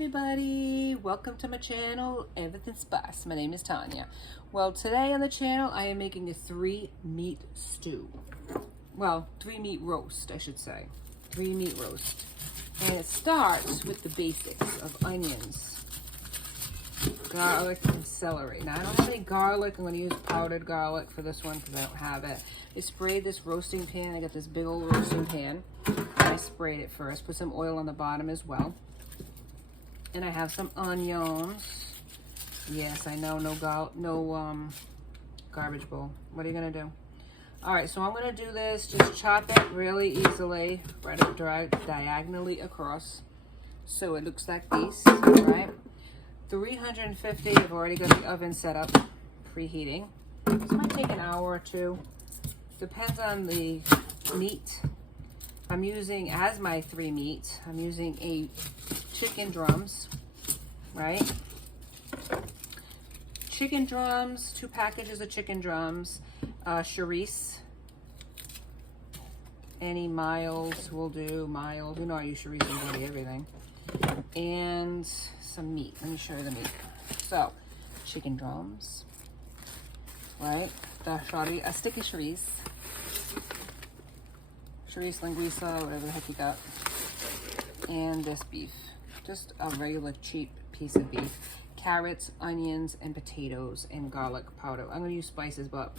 everybody, welcome to my channel, Everything's Spice. My name is Tanya. Well, today on the channel I am making a 3-meat stew. Well, 3-meat roast, I should say. 3-meat roast. And it starts with the basics of onions, garlic, and celery. Now I don't have any garlic. I'm going to use powdered garlic for this one because I don't have it. I sprayed this roasting pan. I got this big old roasting pan. I sprayed it first. Put some oil on the bottom as well. And I have some onions. Yes, I know, no garbage bowl. What are you gonna do? All right, so I'm gonna do this. Just chop it really easily, right up diagonally across, so it looks like this. Right? 350. I've already got the oven set up, preheating. This might take an hour or two. Depends on the meat. I'm using, as my 3 meat, I'm using a chicken drums, right? Chicken drums, 2 packages of chicken drums, chorizo. Any miles will do, mild. You know I use chorizo in really everything. And some meat. Let me show you the meat. So, chicken drums, right? A sticky chorizo. Chorizo linguiça, whatever the heck you got. And this beef. Just a regular cheap piece of beef. Carrots, onions, and potatoes, and garlic powder. I'm going to use spices, but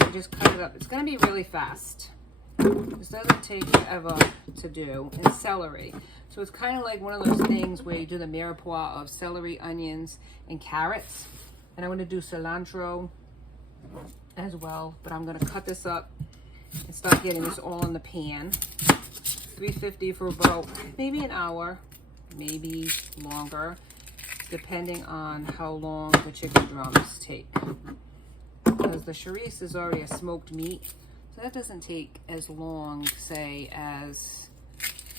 I just cut it up. It's going to be really fast. This doesn't take forever to do. And celery. So it's kind of like one of those things where you do the mirepoix of celery, onions, and carrots. And I'm going to do cilantro as well. But I'm going to cut this up and start getting this all in the pan. 350 for about maybe an hour, maybe longer, depending on how long the chicken drums take. Because the chorizo is already a smoked meat, so that doesn't take as long, say, as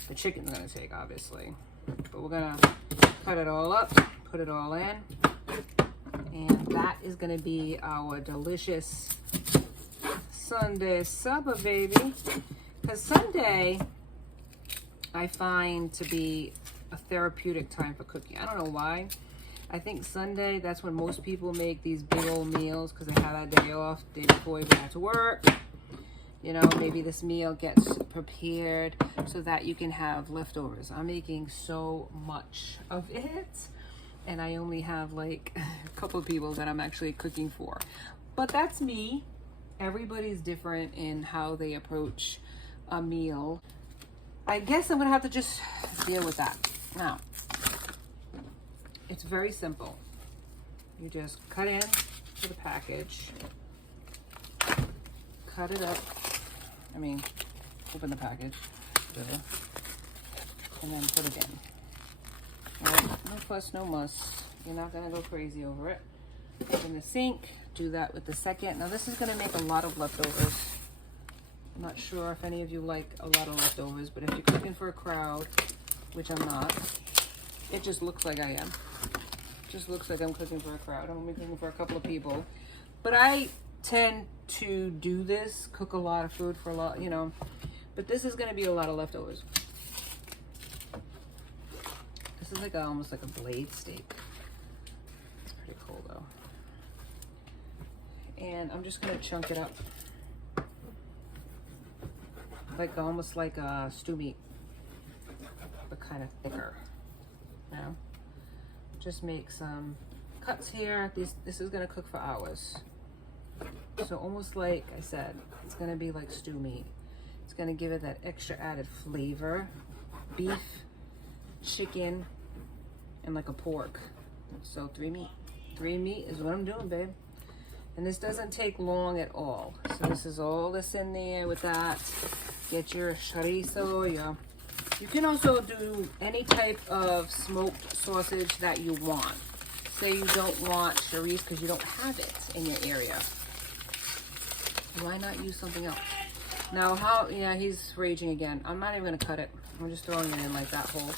the chicken's gonna take, obviously. But we're gonna cut it all up, put it all in, and that is gonna be our delicious Sunday supper, baby. Because Sunday I find to be a therapeutic time for cooking. I don't know why. I think Sunday, that's when most people make these big old meals because they have that day off, the day before you go back to work. You know, maybe this meal gets prepared so that you can have leftovers. I'm making so much of it, and I only have like a couple of people that I'm actually cooking for. But that's me. Everybody's different in how they approach a meal. I guess I'm gonna have to just deal with that. Now, it's very simple. You just cut in to the package, cut it up. I mean, open the package, whatever, and then put it in. All right, no fuss, no muss. You're not gonna go crazy over it. Put in the sink. Do that with the second. Now this is gonna make a lot of leftovers. I'm not sure if any of you like a lot of leftovers, but if you're cooking for a crowd, which I'm not, it just looks like I am. It just looks like I'm cooking for a crowd. I'm only cooking for a couple of people. But I tend to do this, cook a lot of food for a lot, you know. But this is going to be a lot of leftovers. This is like almost like a blade steak. It's pretty cool though. And I'm just going to chunk it up. Like almost like a stew meat, but kind of thicker. You know, just make some cuts here. This is gonna cook for hours, so almost like I said, it's gonna be like stew meat. It's gonna give it that extra added flavor. Beef, chicken, and like a pork. So 3 meat. 3 meat is what I'm doing, babe. And this doesn't take long at all. So this is all this in there with that. Get your chorizo. You can also do any type of smoked sausage that you want. Say you don't want chorizo because you don't have it in your area. Why not use something else? Now yeah, he's raging again. I'm not even gonna cut it. I'm just throwing it in like that whole,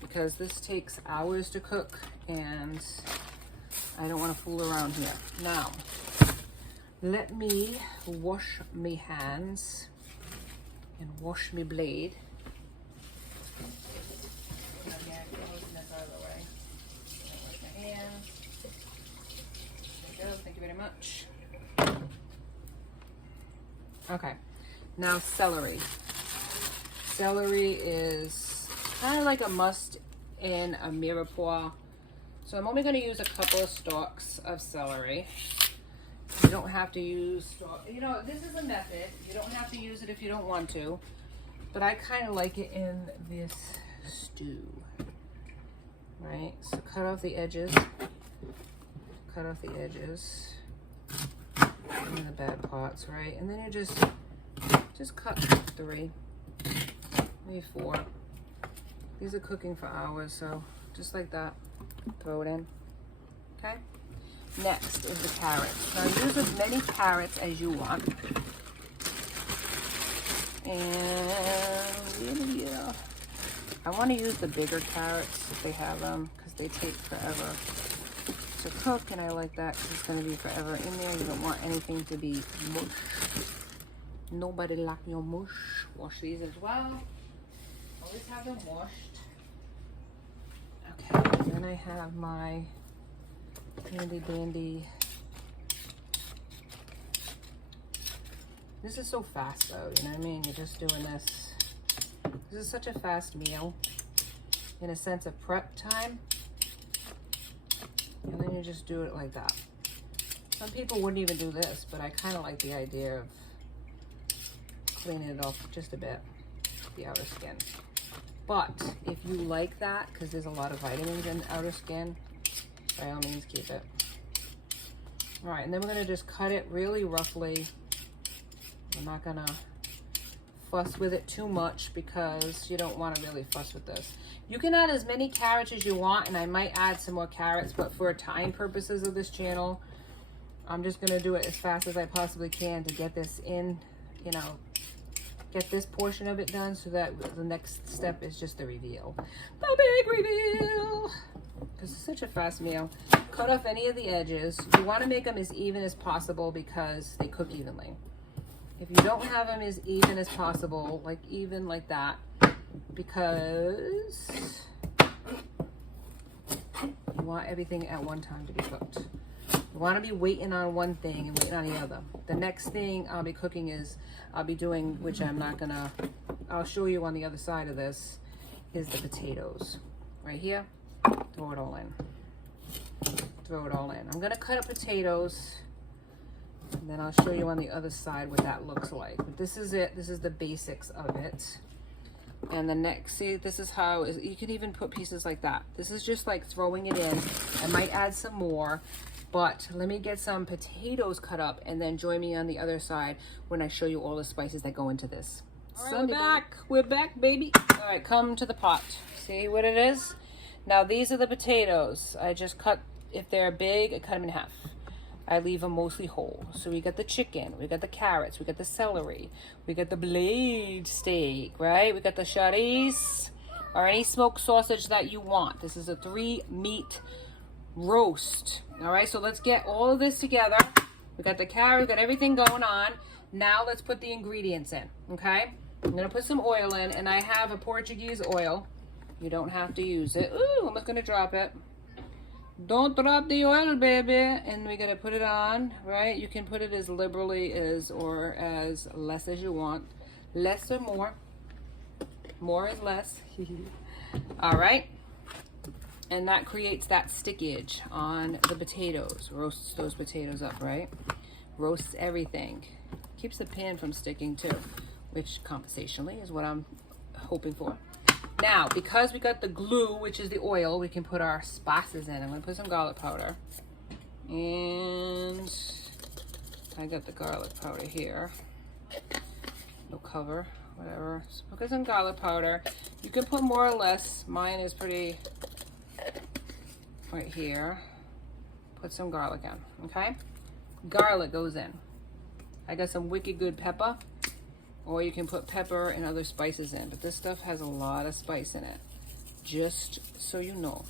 because this takes hours to cook and I don't want to fool around here. Now, let me wash my hands and wash my blade. Okay, now celery. Celery is kind of like a must in a mirepoix. So I'm only going to use a couple of stalks of celery. You don't have to use, you know, this is a method. You don't have to use it if you don't want to. But I kind of like it in this stew. Right? So cut off the edges. Cut off the edges. And the bad parts, right? And then you just cut 3, maybe 4. These are cooking for hours, so just like that, throw it in. Okay. Next is the carrots. Now use as many carrots as you want. And yeah, I want to use the bigger carrots if they have them, because they take forever to cook, and I like that because it's going to be forever in there. You don't want anything to be mush. Nobody like your mush. Wash these as well. Always have them washed. Okay, then I have my handy dandy. This is so fast though, you know what I mean? You're just doing this. This is such a fast meal in a sense of prep time. And then you just do it like that. Some people wouldn't even do this, but I kind of like the idea of cleaning it off just a bit, the outer skin. But if you like that, because there's a lot of vitamins in outer skin, by all means keep it. All right, and then we're gonna just cut it really roughly. I'm not gonna fuss with it too much because you don't want to really fuss with this. You can add as many carrots as you want, and I might add some more carrots, but for time purposes of this channel, I'm just gonna do it as fast as I possibly can to get this in, you know, get this portion of it done so that the next step is just the reveal. The big reveal! Because it's such a fast meal. Cut off any of the edges. You want to make them as even as possible because they cook evenly. If you don't have them as even as possible, like even like that, because you want everything at one time to be cooked. You want to be waiting on one thing and waiting on the other. The next thing I'll be cooking is, I'll be doing, which I'm not gonna, I'll show you on the other side of this, is the potatoes. Right here, throw it all in. Throw it all in. I'm gonna cut up potatoes, and then I'll show you on the other side what that looks like. But this is it. This is the basics of it. And the next, see, this is how, you can even put pieces like that. This is just like throwing it in. I might add some more, but let me get some potatoes cut up and then join me on the other side when I show you all the spices that go into this. All right, so we're back, baby. All right, come to the pot. See what it is? Now these are the potatoes. I just cut, if they're big, I cut them in half. I leave them mostly whole. So we got the chicken, we got the carrots, we got the celery, we got the blade steak, right? We got the chorizo, or any smoked sausage that you want. This is a 3-meat roast. All right, so let's get all of this together. We got the carrot, we got everything going on. Now let's put the ingredients in, okay? I'm gonna put some oil in, and I have a Portuguese oil. You don't have to use it. Ooh, I'm just gonna drop it. Don't drop the oil, baby. And we're gonna put it on, right? You can put it as liberally as or as less as you want. Less or more. More is less. All right. And that creates that stickage on the potatoes. Roasts those potatoes up, right? Roasts everything. Keeps the pan from sticking too, which compensationally is what I'm hoping for. Now, because we got the glue, which is the oil, we can put our spices in. I'm going to put some garlic powder. And I got the garlic powder here. No cover, whatever. So put some garlic powder. You can put more or less. Mine is pretty right here. Put some garlic in, okay? Garlic goes in. I got some wicked good pepper. Or you can put pepper and other spices in. But this stuff has a lot of spice in it. Just so you know.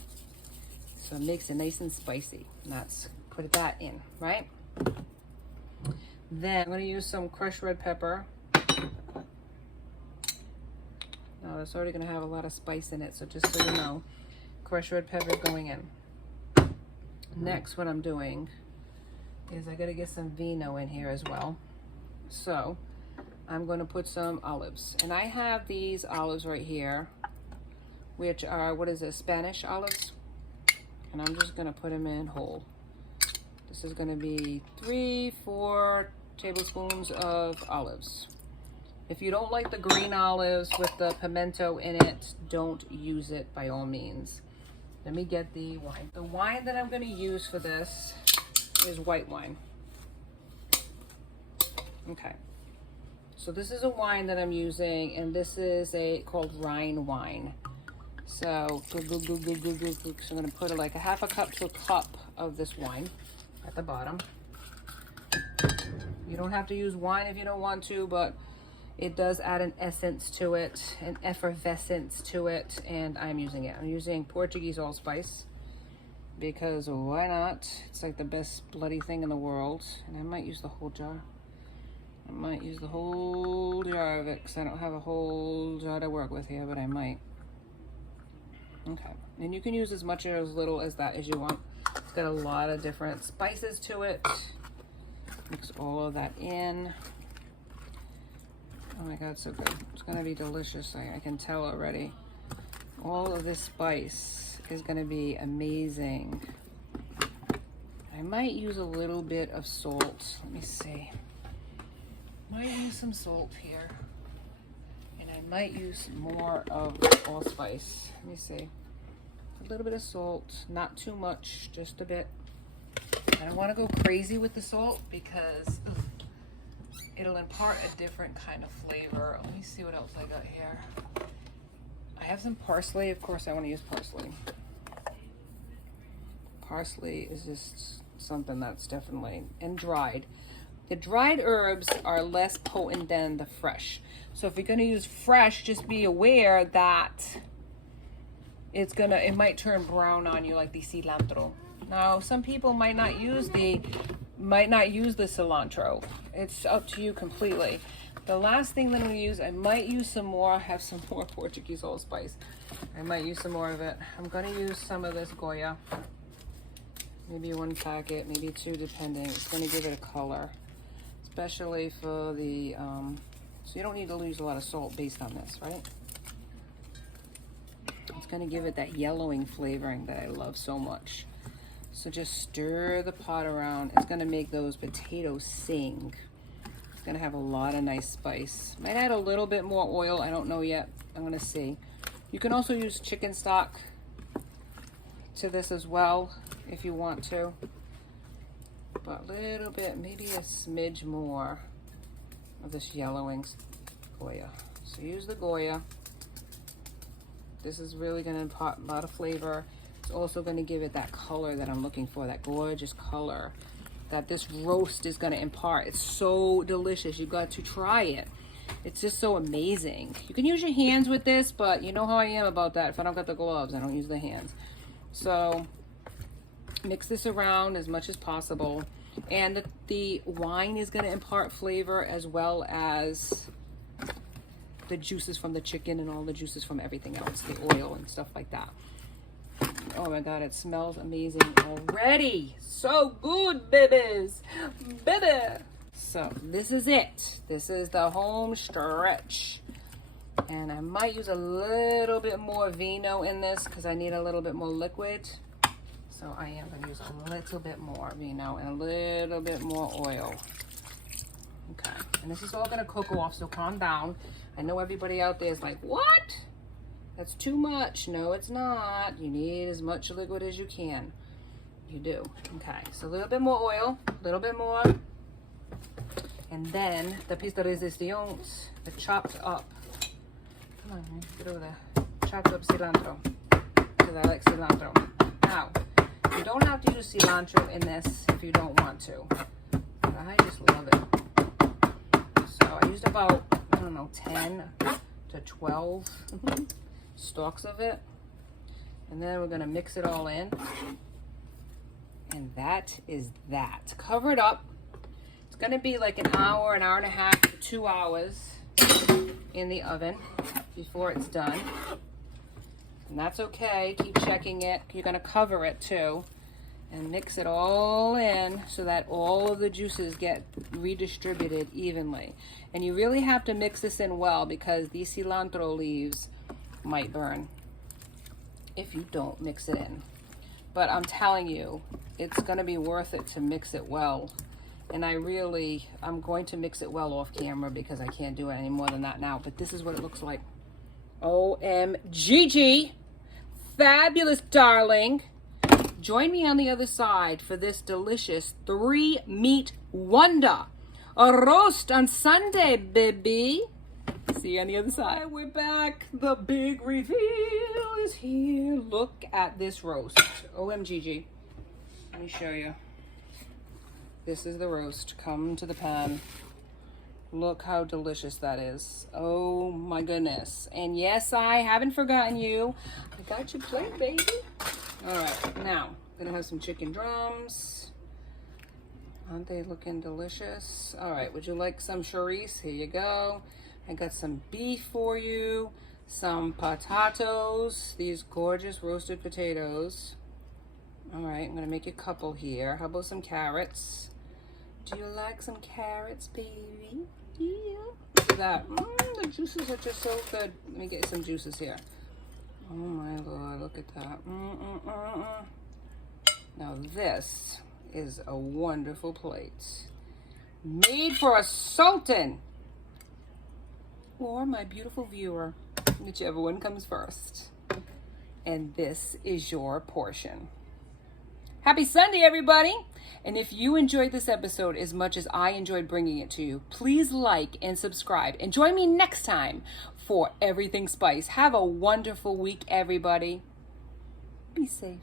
So it makes it nice and spicy. And that's, put that in, right? Then I'm going to use some crushed red pepper. Now it's already going to have a lot of spice in it. So just so you know, crushed red pepper going in. Next, what I'm doing is I got to get some vino in here as well. So I'm going to put some olives. And I have these olives right here, which are, what is this, Spanish olives? And I'm just going to put them in whole. This is going to be 3-4 tablespoons of olives. If you don't like the green olives with the pimento in it, don't use it by all means. Let me get the wine. The wine that I'm going to use for this is white wine. Okay. So this is a wine that I'm using, and this is called Rhine wine. So, so I'm going to put like a half a cup to a cup of this wine at the bottom. You don't have to use wine if you don't want to, but it does add an essence to it, an effervescence to it, and I'm using it. I'm using Portuguese allspice because why not? It's like the best bloody thing in the world, and I might use the whole jar. I might use the whole jar of it because I don't have a whole jar to work with here, but I might. Okay, and you can use as much or as little as that as you want. It's got a lot of different spices to it. Mix all of that in. Oh my God, so good. It's gonna be delicious. I can tell already. All of this spice is gonna be amazing. I might use a little bit of salt. Let me see. Might use some salt here. And I might use more of allspice. Let me see. A little bit of salt, not too much, just a bit. I don't want to go crazy with the salt because it'll impart a different kind of flavor. Let me see what else I got here. I have some parsley. Of course, I want to use parsley. Parsley is just something that's definitely, and dried. The dried herbs are less potent than the fresh. So if you're going to use fresh, just be aware that it might turn brown on you like the cilantro. Now, some people might not use the cilantro. It's up to you completely. The last thing that I'm gonna use, I might use some more. I have some more Portuguese allspice. I might use some more of it. I'm gonna use some of this Goya. Maybe 1 packet, maybe 2, depending. It's gonna give it a color, especially for the, so you don't need to use a lot of salt based on this, right? It's gonna give it that yellowing flavoring that I love so much. So just stir the pot around. It's gonna make those potatoes sing. It's gonna have a lot of nice spice. Might add a little bit more oil, I don't know yet. I'm gonna see. You can also use chicken stock to this as well if you want to. But a little bit, maybe a smidge more of this yellowing Goya. So use the Goya. This is really gonna impart a lot of flavor. It's also going to give it that color that I'm looking for, that gorgeous color that this roast is going to impart. It's so delicious. You got to try it. It's just so amazing. You can use your hands with this, but you know how I am about that. If I don't got the gloves, I don't use the hands. So mix this around as much as possible. And the wine is going to impart flavor as well as the juices from the chicken and all the juices from everything else, the oil and stuff like that. Oh my God, it smells amazing already. So good, babies. Baby. So this is it. This is the home stretch. And I might use a little bit more vino in this because I need a little bit more liquid. So I am going to use a little bit more vino and a little bit more oil. Okay. And this is all going to cook off, so calm down. I know everybody out there is like, what? That's too much. No, it's not. You need as much liquid as you can. You do. Okay, so a little bit more oil, a little bit more. And then the piece de resistance, the chopped up. Come on, get over there. Chopped up cilantro. Because I like cilantro. Now, you don't have to use cilantro in this if you don't want to. But I just love it. So I used about, I don't know, 10 to 12 stalks of it, and then we're gonna mix it all in, and that is that. Cover it up. It's gonna be like an hour and a half to 2 hours in the oven before it's done, and that's okay. Keep checking it. You're gonna cover it too, and mix it all in so that all of the juices get redistributed evenly. And you really have to mix this in well because these cilantro leaves might burn if you don't mix it in. But I'm telling you, it's gonna be worth it to mix it well. And I'm going to mix it well off camera because I can't do it any more than that now. But this is what it looks like. OMGG, fabulous, darling. Join me on the other side for this delicious 3-meat wonder. A roast on Sunday, baby. See you on the other side. We're back. The big reveal is here. Look at this roast. OMGG. Let me show you. This is the roast. Come to the pan. Look how delicious that is. Oh my goodness. And yes, I haven't forgotten you. I got your plate, baby. All right, now I'm gonna have some chicken drums. Aren't they looking delicious? All right, would you like some chorizo? Here you go. I got some beef for you, some potatoes, these gorgeous roasted potatoes. All right, I'm gonna make a couple here. How about some carrots? Do you like some carrots, baby? Yeah. Look at that. The juices are just so good. Let me get some juices here. Oh my Lord, look at that. Now this is a wonderful plate. Made for a sultan. Or my beautiful viewer, whichever one comes first. And this is your portion. Happy Sunday, everybody. And if you enjoyed this episode as much as I enjoyed bringing it to you, please like and subscribe. And join me next time for Everything Spice. Have a wonderful week, everybody. Be safe.